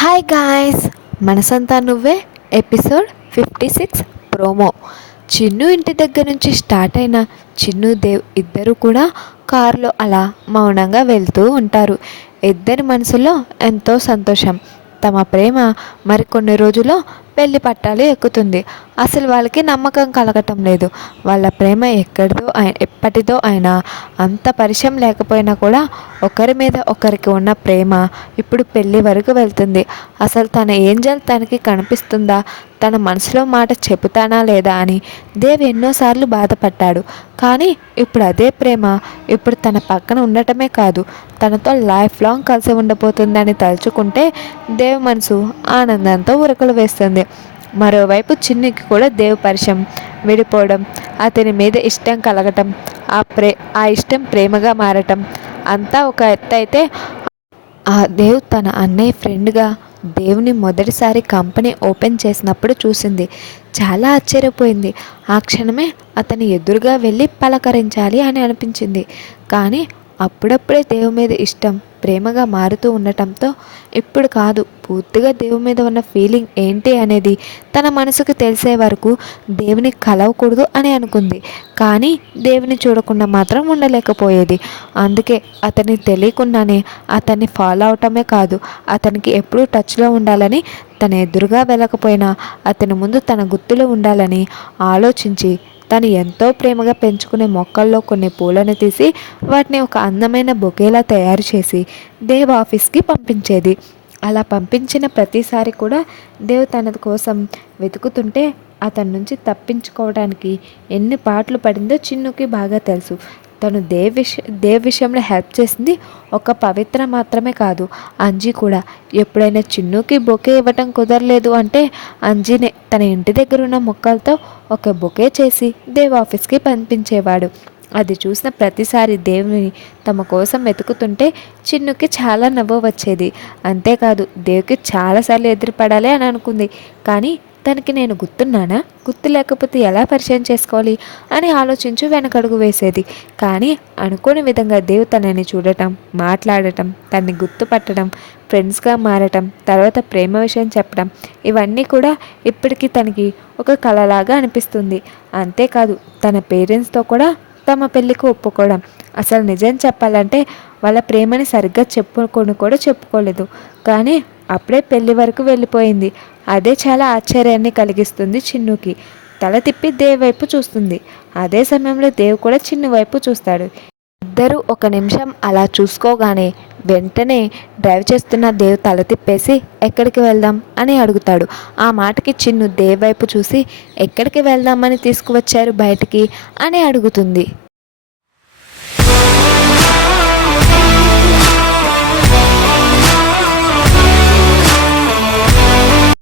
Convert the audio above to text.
Hi guys Manasantha Nuvve episode fifty six promo Chinnu ఇంటి దగ్గర నుంచి స్టార్ట్ అయిన చిన్ను దేవ్ ఇద్దరు కూడా కారులో అలా మౌనంగా వెళ్తూ ఉంటారు. ఇద్దరి మనసులో ఎంతో సంతోషం. తమ ప్రేమ మరికొన్ని రోజుల్లో పెళ్ళి పట్టాలు ఎక్కుతుంది. అసలు వాళ్ళకి నమ్మకం కలగటం లేదు. వాళ్ళ ప్రేమ ఎక్కడిదో ఎప్పటిదో అయినా అంత పరిచయం లేకపోయినా కూడా ఒకరి మీద ఒకరికి ఉన్న ప్రేమ ఇప్పుడు పెళ్ళి వరకు వెళ్తుంది. అసలు తన ఏంజల్ తనకి కనిపిస్తుందా? తన మనసులో మాట చెబుతానా లేదా అని దేవ్ ఎన్నోసార్లు బాధపడ్డాడు. కానీ ఇప్పుడు అదే ప్రేమ ఇప్పుడు తన పక్కన ఉండటమే కాదు తనతో లైఫ్ లాంగ్ కలిసి ఉండబోతుందని తలుచుకుంటే దేవ్ మనసు ఆనందంతో ఉరకలు వేస్తుంది. మరోవైపు చిన్నికి కూడా దేవ్ పరిచయం విడిపోవడం అతని మీద ఇష్టం కలగటం ఆ ప్రే ఆ ఇష్టం ప్రేమగా మారటం అంతా ఒక ఎత్తు అయితే ఆ దేవ్ తన అన్నయ్య ఫ్రెండ్గా దేవుని మొదటిసారి కంపెనీ ఓపెన్ చేసినప్పుడు చూసింది. చాలా ఆశ్చర్యపోయింది. ఆ క్షణమే అతని ఎదురుగా వెళ్ళి పలకరించాలి అని అనిపించింది. కానీ అప్పుడప్పుడే దేవు మీద ఇష్టం ప్రేమగా మారుతూ ఉండటంతో ఇప్పుడు కాదు పూర్తిగా దేవుని మీద ఉన్న ఫీలింగ్ ఏంటి అనేది తన మనసుకు తెలిసే వరకు దేవుని కలవకూడదు అని అనుకుంది. కానీ దేవుని చూడకుండా మాత్రం ఉండలేకపోయేది. అందుకే అతన్ని తెలియకుండానే అతన్ని ఫాలో అవటమే కాదు అతనికి ఎప్పుడూ టచ్లో ఉండాలని తన ఎదురుగా వెళ్ళకపోయినా అతని ముందు తన గుర్తులో ఉండాలని ఆలోచించి తను ఎంతో ప్రేమగా పెంచుకునే మొక్కల్లో కొన్ని పూలను తీసి వాటిని ఒక అందమైన బొకేలా తయారు చేసి దేవ్ ఆఫీస్కి పంపించేది. అలా పంపించిన ప్రతిసారి కూడా దేవ్ తన కోసం వెతుకుతుంటే అతని నుంచి తప్పించుకోవడానికి ఎన్ని పాటలు పడిందో చిన్నుకి బాగా తెలుసు. తను దేవ్ విష దేవ్ విషయంలో హెల్ప్ చేసింది ఒక పవిత్ర మాత్రమే కాదు. అంజీ కూడా ఎప్పుడైనా చిన్నుకి బొకే ఇవ్వటం కుదరలేదు అంటే అంజీనే తన ఇంటి దగ్గర ఉన్న మొక్కలతో ఒక బొకే చేసి దేవ్ ఆఫీస్కి పంపించేవాడు. అది చూసిన ప్రతిసారి దేవుని తమ కోసం వెతుకుతుంటే చిన్నుకి చాలా నవ్వు వచ్చేది. అంతేకాదు దేవుకి చాలాసార్లు ఎదురుపడాలి అని అనుకుంది. కానీ తనకి నేను గుర్తున్నానా? గుర్తు లేకపోతే ఎలా పరిచయం చేసుకోవాలి? అని ఆలోచించు వెనకడుగు వేసేది. కానీ అనుకోని విధంగా దేవు తనని చూడటం మాట్లాడటం తన్ని గుర్తుపట్టడం ఫ్రెండ్స్గా మారటం తర్వాత ప్రేమ విషయం చెప్పడం ఇవన్నీ కూడా ఇప్పటికీ తనకి ఒక కళలాగా అనిపిస్తుంది. అంతేకాదు తన పేరెంట్స్తో కూడా తమ పెళ్ళికి ఒప్పుకోవడం. అసలు నిజం చెప్పాలంటే వాళ్ళ ప్రేమని సరిగ్గా చెప్పుకొని కూడా చెప్పుకోలేదు. కానీ అప్పుడే పెళ్ళి వరకు వెళ్ళిపోయింది. అదే చాలా ఆశ్చర్యాన్ని కలిగిస్తుంది చిన్నుకి. తల తిప్పి దేవ్ వైపు చూస్తుంది. అదే సమయంలో దేవ్ కూడా చిన్ను వైపు చూస్తాడు. ఇద్దరు ఒక నిమిషం అలా చూసుకోగానే వెంటనే డ్రైవ్ చేస్తున్న దేవ్ తల తిప్పేసి ఎక్కడికి వెళ్దాం? అని అడుగుతాడు. ఆ మాటకి చిన్ను దేవ్ వైపు చూసి ఎక్కడికి వెళ్దామని తీసుకువచ్చారు బయటికి? అని అడుగుతుంది.